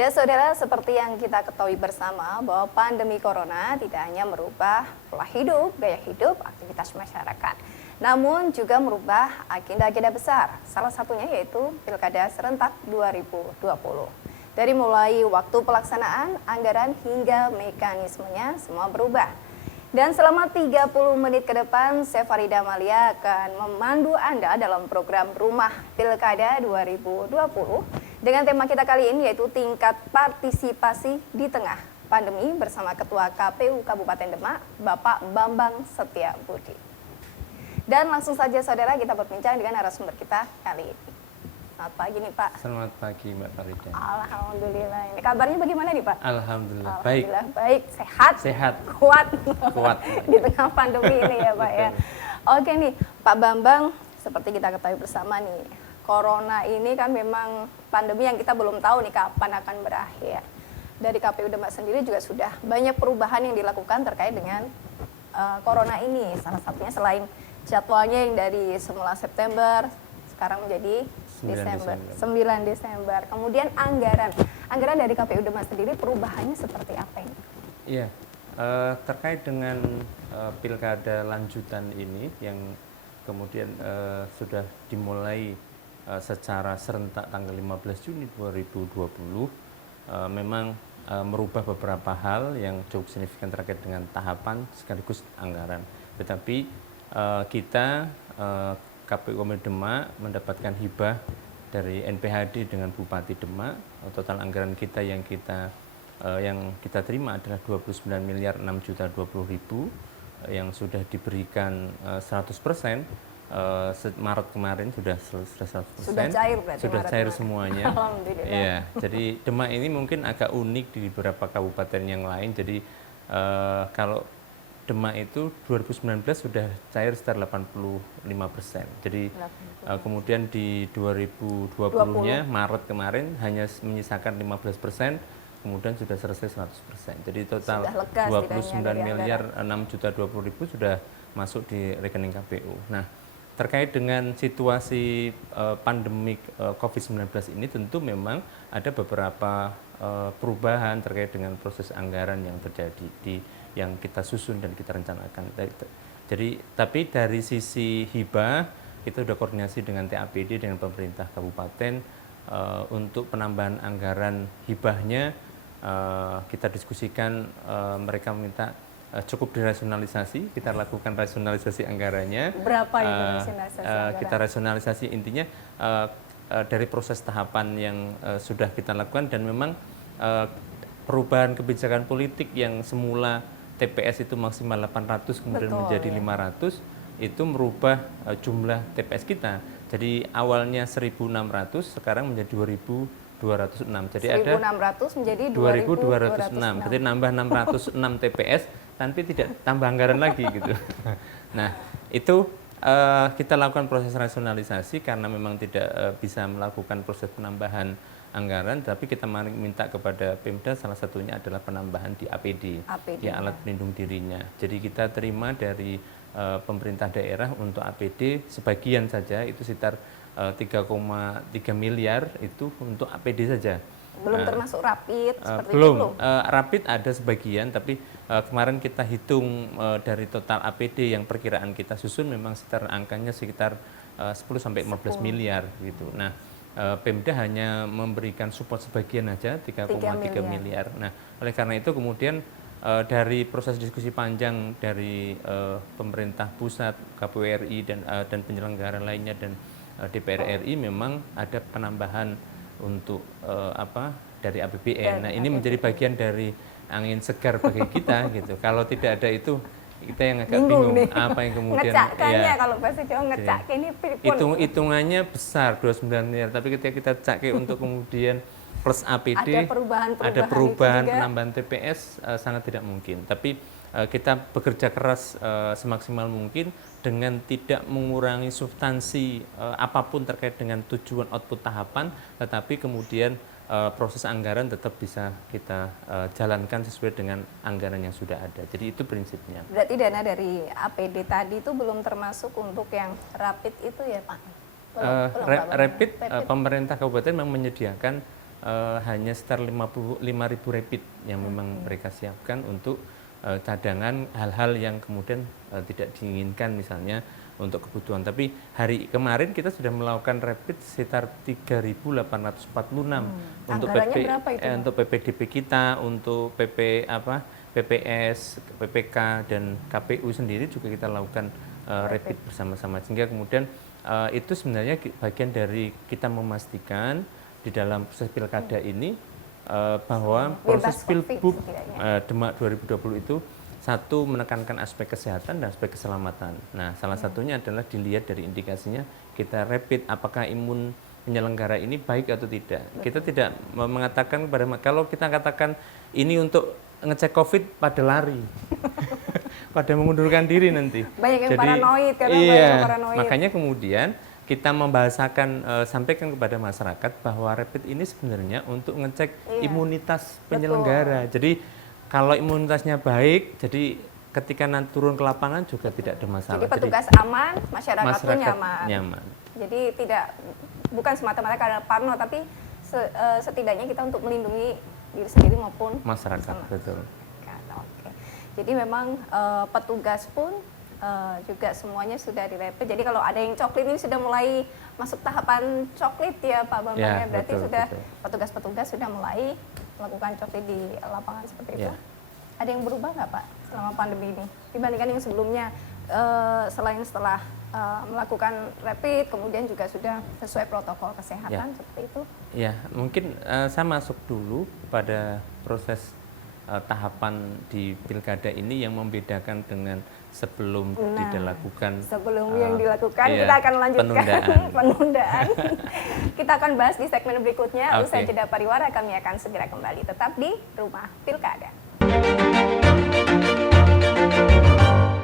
Ya saudara, seperti yang kita ketahui bersama bahwa pandemi corona tidak hanya merubah pola hidup, gaya hidup, aktivitas masyarakat, namun juga merubah agenda-agenda besar. Salah satunya yaitu Pilkada Serentak 2020. Dari mulai waktu pelaksanaan, anggaran hingga mekanismenya semua berubah. Dan selama 30 menit ke depan, saya Farida Amalia akan memandu Anda dalam program Rumah Pilkada 2020 dengan tema kita kali ini yaitu tingkat partisipasi di tengah pandemi bersama Ketua KPU Kabupaten Demak, Bapak Bambang Setiabudi. Dan langsung saja saudara kita berbincang dengan narasumber kita kali ini. Selamat pagi nih Pak. Selamat pagi Mbak Farida. Alhamdulillah. Ini kabarnya bagaimana nih Pak? Alhamdulillah baik. Sehat. Kuat. Di tengah pandemi ini ya Pak ya. Oke nih Pak Bambang, seperti kita ketahui bersama nih, Corona ini kan memang pandemi yang kita belum tahu nih kapan akan berakhir. Dari KPU Demak sendiri juga sudah banyak perubahan yang dilakukan terkait dengan Corona ini. Salah satunya selain jadwalnya yang dari semula September, sekarang menjadi 9 Desember. Kemudian anggaran dari KPU Demak sendiri perubahannya seperti apa ini? Iya, terkait dengan pilkada lanjutan ini yang kemudian sudah dimulai secara serentak tanggal 15 Juni 2020, memang merubah beberapa hal yang cukup signifikan terkait dengan tahapan sekaligus anggaran. Tetapi kita KPU Kabupaten Demak mendapatkan hibah dari NPHD dengan Bupati Demak. Total anggaran kita yang kita terima adalah 29 miliar 6 juta 20 ribu yang sudah diberikan 100%. Maret kemarin sudah 100%. Sudah cair berarti. Sudah cair semuanya. Alhamdulillah. Ya, jadi Demak ini mungkin agak unik di beberapa kabupaten yang lain. Jadi kalau Demak itu 2019 sudah cair sekitar 85%. Jadi kemudian di 2020-nya Maret kemarin hanya menyisakan 15%, kemudian sudah selesai 100%. Jadi total 29 miliar 6 juta 20 ribu sudah masuk di rekening KPU. Nah, terkait dengan situasi pandemik COVID-19 ini tentu memang ada beberapa perubahan terkait dengan proses anggaran yang terjadi yang kita susun dan kita rencanakan. Jadi tapi dari sisi hibah kita sudah koordinasi dengan TAPD dengan pemerintah kabupaten untuk penambahan anggaran hibahnya kita diskusikan, mereka meminta cukup dirasionalisasi, kita lakukan rasionalisasi anggarannya. Berapa itu rasionalisasi anggaran? Kita rasionalisasi intinya dari proses tahapan yang sudah kita lakukan dan memang perubahan kebijakan politik yang semula TPS itu maksimal 800 kemudian menjadi 500 itu merubah jumlah TPS kita. Jadi awalnya 1.600 sekarang menjadi 2.206. Jadi 1.600 menjadi 2.206. Jadi nambah 606 TPS tapi tidak tambah anggaran lagi gitu. Nah, itu kita lakukan proses rasionalisasi karena memang tidak bisa melakukan proses penambahan anggaran, tapi kita minta kepada Pemda salah satunya adalah penambahan di APD. Ya, alat pelindung dirinya. Jadi kita terima dari pemerintah daerah untuk APD sebagian saja itu sekitar 3,3 miliar itu untuk APD saja. Belum termasuk rapid seperti belum. itu belum? Rapid ada sebagian, tapi kemarin kita hitung dari total APD yang perkiraan kita susun memang angkanya sekitar 10-15 miliar gitu. Nah, Pemda hanya memberikan support sebagian aja 3,3 miliar. Nah, oleh karena itu kemudian dari proses diskusi panjang dari pemerintah pusat, KPU RI dan penyelenggara lainnya dan DPR RI memang ada penambahan untuk dari APBN. Nah, ini menjadi bagian dari angin segar bagi kita gitu. Kalau tidak ada itu kita yang agak bingung apa yang kemudian ngecakkannya kalau bahasa Jawa ngecak ini hitungannya besar 29 miliar, tapi ketika kita cak untuk kemudian plus APD ada perubahan penambahan TPS sangat tidak mungkin. Tapi kita bekerja keras semaksimal mungkin dengan tidak mengurangi substansi apapun terkait dengan tujuan output tahapan, tetapi kemudian proses anggaran tetap bisa kita jalankan sesuai dengan anggaran yang sudah ada. Jadi itu prinsipnya. Berarti dana dari APD tadi itu belum termasuk untuk yang rapid itu ya Pak? Rapid pemerintah kabupaten memang menyediakan hanya sekitar 55.000 rapid yang memang mereka siapkan untuk cadangan hal-hal yang kemudian tidak diinginkan, misalnya untuk kebutuhan. Tapi hari kemarin kita sudah melakukan rapid sekitar 3.846 untuk Anggarannya berapa itu, Pak? untuk PPDB kita, untuk PPS, PPK dan KPU sendiri juga kita lakukan rapid bersama-sama, sehingga kemudian itu sebenarnya bagian dari kita memastikan di dalam proses pilkada ini bahwa proses pilgub Demak 2020 itu satu, menekankan aspek kesehatan dan aspek keselamatan. Nah, salah satunya adalah dilihat dari indikasinya kita rapid apakah imun penyelenggara ini baik atau tidak. Kita tidak mengatakan kepada, kalau kita katakan ini untuk ngecek COVID pada lari. Pada mengundurkan diri nanti. Banyak yang paranoid, karena iya, banyak yang paranoid. Makanya kemudian kita membahasakan, sampaikan kepada masyarakat bahwa rapid ini sebenarnya untuk ngecek imunitas penyelenggara. Jadi kalau imunitasnya baik, jadi ketika nanti turun ke lapangan juga tidak ada masalah. Jadi petugas aman, masyarakat pun nyaman. Jadi bukan semata-mata karena parno, tapi setidaknya kita untuk melindungi diri sendiri maupun masyarakat. Betul. Oke. Jadi memang petugas pun juga semuanya sudah dirapid. Jadi kalau ada yang coklit ini sudah mulai masuk tahapan coklit ya Pak Bambang, ya, berarti betul, sudah petugas-petugas sudah mulai melakukan coklit di lapangan seperti itu. Ada yang berubah nggak Pak selama pandemi ini dibandingkan yang sebelumnya, selain setelah melakukan rapid kemudian juga sudah sesuai protokol kesehatan seperti itu? Ya, mungkin saya masuk dulu pada proses tahapan di pilkada ini yang membedakan dengan sebelum dilakukan. Sebelum yang dilakukan, kita akan lanjutkan penundaan. Kita akan bahas di segmen berikutnya. Usai jeda pariwara, kami akan segera kembali. Tetap di Rumah Pilkada.